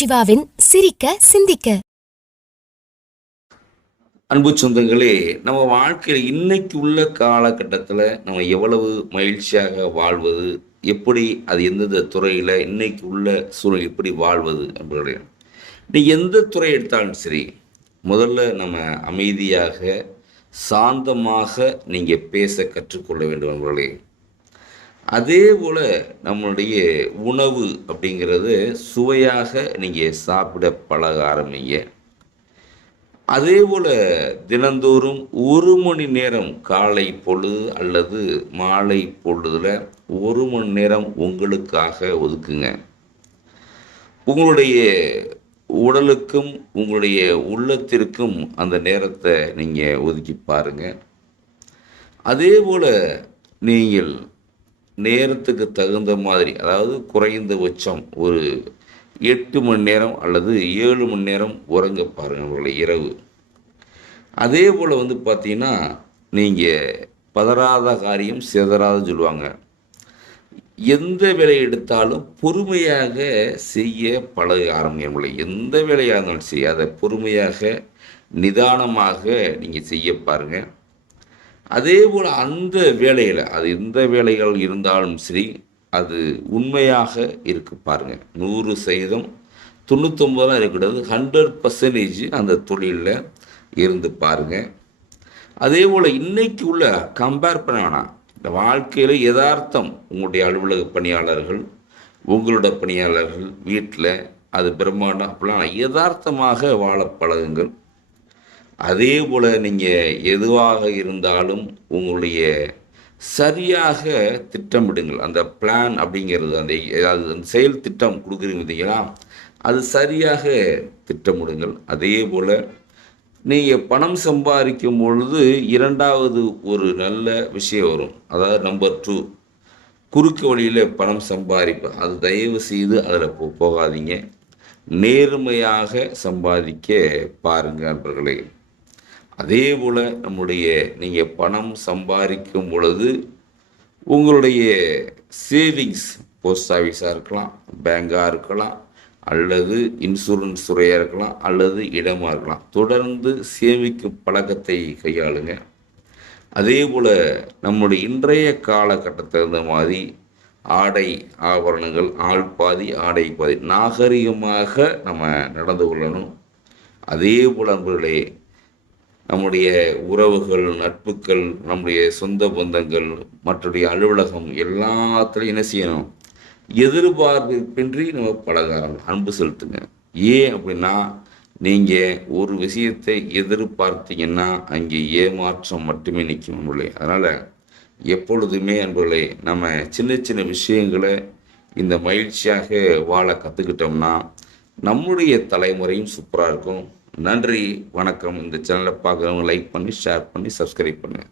சிவாவின் சிரிக்க சிந்திக்க. அன்பு சொந்தங்களே நம்ம வாழ்க்கையில் இன்னைக்கு உள்ள காலகட்டத்தில் நம்ம எவ்வளவு மகிழ்ச்சியாக வாழ்வது எப்படி அது எந்தெந்த துறையில் இன்னைக்கு உள்ள சூழல் எப்படி வாழ்வது என்பதை நீ எந்த துறை எடுத்தாலும் சரி முதல்ல நம்ம அமைதியாக சாந்தமாக நீங்கள் பேச கற்றுக்கொள்ள வேண்டும் என்பர்களே அதே போல் நம்மளுடைய உணவு அப்படிங்கிறது சுவையாக நீங்கள் சாப்பிட பழக ஆரம்பிங்க. அதே போல் தினந்தோறும் ஒரு மணி நேரம் காலை பொழுது அல்லது மாலை பொழுதில் ஒரு மணி நேரம் உங்களுக்காக ஒதுக்குங்க. உங்களுடைய உடலுக்கும் உங்களுடைய உள்ளத்திற்கும் அந்த நேரத்தை நீங்கள் ஒதுக்கி பாருங்கள் அதே போல் நீங்கள் நேரத்துக்கு தகுந்த மாதிரி அதாவது குறைந்தபட்சம் ஒரு எட்டு மணி நேரம் அல்லது ஏழு மணி நேரம் உறங்க பாருங்கள் உங்களை இரவு. அதே போல் வந்து பார்த்தீங்கன்னா நீங்கள் பதறாத காரியம் சிதறாத சொல்லுவாங்க. எந்த வேலை எடுத்தாலும் பொறுமையாக செய்ய பழக ஆரம்பிங்க எந்த வேலையாக இருந்தாலும் சரி அதை பொறுமையாக நிதானமாக நீங்கள் செய்ய பாருங்கள் அதே போல் அந்த வேலையில் அது எந்த வேலைகள் இருந்தாலும் சரி அது உண்மையாக இருக்கு பாருங்கள் நூறு சதவீதம் தொண்ணூத்தொம்பது இருக்கிறது. இருக்கக்கூடாது ஹண்ட்ரட் பர்சன்டேஜ் அந்த தொழிலில் இருந்து பாருங்கள் அதே போல் இன்னைக்கு உள்ள கம்பேர் பண்ண வேணாம். இந்த வாழ்க்கையில் யதார்த்தம் உங்களுடைய அலுவலக பணியாளர்கள் உங்களோட பணியாளர்கள் வீட்டில் அது பிரம்மாண்டம் அப்படிலாம் யதார்த்தமாக வாழ பழகுங்கள். அதே போல் நீங்கள் எதுவாக இருந்தாலும் உங்களுடைய சரியாக திட்டமிடுங்கள் அந்த பிளான் அப்படிங்கிறது அந்த அது அந்த செயல் திட்டம் கொடுக்குறீங்க பார்த்தீங்களா? அது சரியாக திட்டமிடுங்கள் அதே போல் நீங்கள் பணம் சம்பாதிக்கும் பொழுது இரண்டாவது ஒரு நல்ல விஷயம் வரும். அதாவது நம்பர் டூ குறுக்கு வழியில் பணம் சம்பாதிப்பு அது தயவு செய்து அதில் போ போகாதீங்க. நேர்மையாக சம்பாதிக்க பாருங்கள் நண்பர்களே. அதே போல் நம்முடைய நீங்கள் பணம் சம்பாதிக்கும் பொழுது உங்களுடைய சேவிங்ஸ் போஸ்ட் ஆஃபீஸாக இருக்கலாம் பேங்காக இருக்கலாம் அல்லது இன்சூரன்ஸ் துறையாக இருக்கலாம் அல்லது இடமாக இருக்கலாம். தொடர்ந்து சேமிக்கும் பழக்கத்தை கையாளுங்க. அதே போல் நம்முடைய இன்றைய காலகட்டத்தில் தகுந்த மாதிரி ஆடை ஆபரணங்கள் ஆள் பாதி ஆடை பாதி நாகரிகமாக நம்ம நடந்து கொள்ளணும். அதே போல் நண்பர்களே நம்முடைய உறவுகள் நட்புகள் நம்முடைய சொந்த பந்தங்கள் மற்றடைய அலுவலகம் எல்லாத்துலையும் என்ன செய்யணும்? எதிர்பார்ப்பின்றி நம்ம பழகாரம் அன்பு செலுத்துங்க. ஏன் அப்படின்னா நீங்கள் ஒரு விஷயத்தை எதிர்பார்த்தீங்கன்னா அங்கே ஏமாற்றம் மட்டுமே நிற்கும் நம்மளே அதனால் எப்பொழுதுமே அன்பர்களே நம்ம சின்ன சின்ன விஷயங்களை இந்த மகிழ்ச்சியாக வாழ கற்றுக்கிட்டோம்னா நம்முடைய தலைமுறையும் சூப்பராக இருக்கும். நன்றி வணக்கம். இந்த சேனலை பார்க்குறவங்க லைக் பண்ணி ஷேர் பண்ணி சப்ஸ்கிரைப் பண்ணுங்கள்